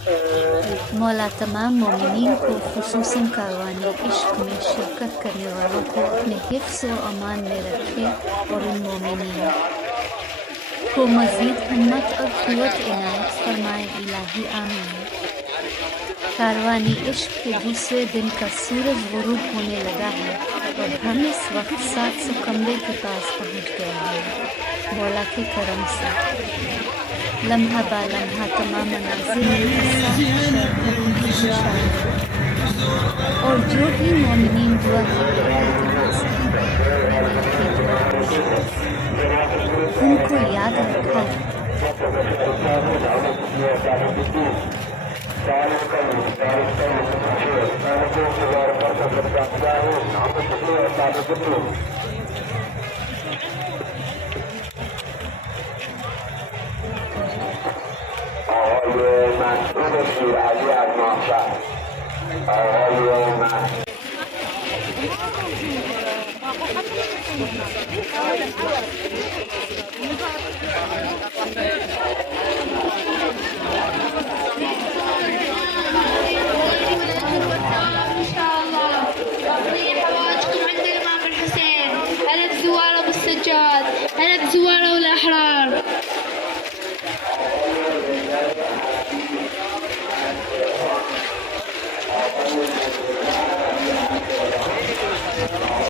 مولا تمام مومنین کو خصوصاً کاروان عشق میں شرکت کرنے والوں کو اپنے حفظ و امان میں رکھے اور ان مومنین کو مزید ہمت اور قوت عنایت فرمائے الہی آمین۔ کاروانی عشق کے دوسرے دن کا سورج غروب ہونے لگا ہے اور ہم اس وقت 700 کمرے کے پاس پہنچ گئے ہیں۔ مولا کے کرم سے لمحہ با لمحہ تمام مناظر اور جو بھی مومنین دعا کے لیے التماس ان کو یاد رکھا ہے۔